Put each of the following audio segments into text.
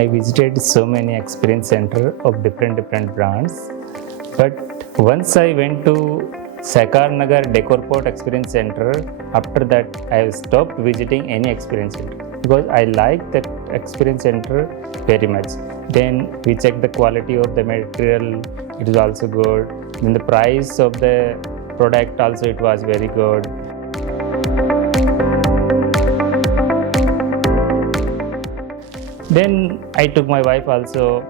I visited so many experience center of different brands, but once I went to Sakar Nagar Decorpot Experience Center. After that, I have stopped visiting any experience center because I like that experience center very much. Then we check the quality of the material; it is also good. Then the price of the product also it was very good. Then I took my wife also.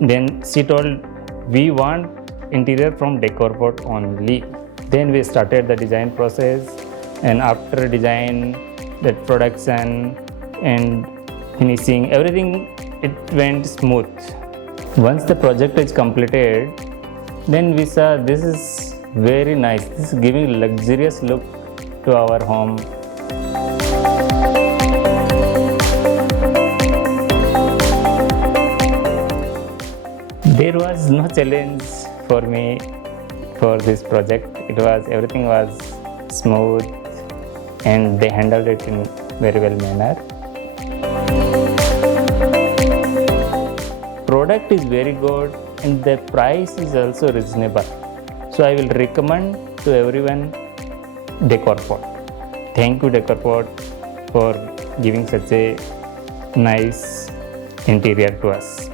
Then she told we want interior from Decorpot only. Then we started the design process, and after design, the production and finishing, everything it went smooth. Once the project is completed, then we saw this is very nice. This is giving luxurious look to our home. There was no challenge for me for this project. It was everything was smooth and they handled it in very well manner. Product is very good and the price is also reasonable. So I will recommend to everyone Decorpot. Thank you Decorpot for giving such a nice interior to us.